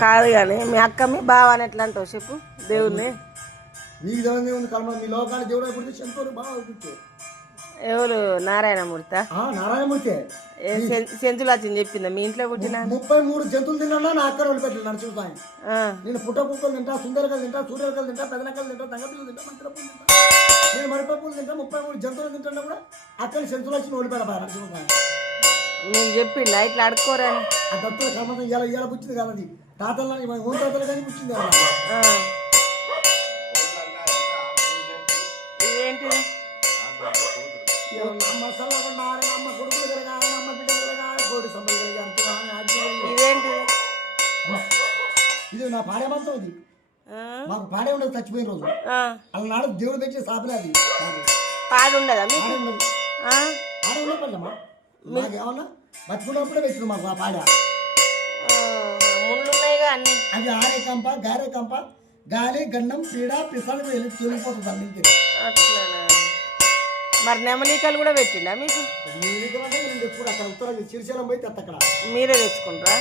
కాదు కానీ మీ అక్క మీ బావ అని ఎట్లా అంటావు చెప్పు? దేవుణ్ణి. దేవుని ఉంది కర్మ. మీ లోకాన్ని దేవుడు బాగా ఎవరు? నారాయణమూర్త? నారాయణమూర్తి. సెంచులు వచ్చింది చెప్పిందా? మీ ఇంట్లో పుట్టిన ముప్పై మూడు జంతువులు తిన్నా నా అక్కడ వదిలిపెట్టాను ఆ, నేను పుట్ట కుక్కలు తింటా సుందరకలు తింటా సూర్యకలు తింటా పెదనకలు తింటా తంగపిల్లలు తింటా మంత్రపులు తింటా. నేను మరిపప్పులు తింటా ముప్పై మూడు జంతువులు తింటున్నా కూడా అక్కడ జంతువులు వచ్చి ఓడిపోయా నరసింహస్వామి మీకు చెప్పిండా? ఇట్లా అడుక్కోరని దత్తుల కర్మతం ఇలా ఇలా పుచ్చింది కదా అది? తాతల ఓన్ తాతలు కానీ పుచ్చింది కదా అమ్మ అమ్మ కొడుకులు బిడ్డలు. ఇదేంటిది ఇది నా పాడే మంత్రం ఇది మాకు పాడే ఉండదు చచ్చిపోయిన రోజు. అలా నాడు దేవుడు పెట్టి సాపలే అది. పాడు ఉండదా పాడే ఉండదు ఆ? పాడే ఉండదు మాకు ఏమన్నా బతుకున్నప్పుడే పెట్టిన మాకు ఆ పాడ. ఆ, ముళ్ళు ఉన్నాయిగా అన్ని. అది ఆరే కంప గారే కంప గాలి గండం పీడ పిసాలు వెళ్ళి తొలిగిపోతుంది అన్నింటి అట్లానా? మరి నెమలికలు కూడా పెట్టిండా మీకు? నేను ఎప్పుడు అక్కడ ఉత్తరం శ్రీశైలం పోయి తెత్త అక్కడ. మీరే తెచ్చుకుంటారా?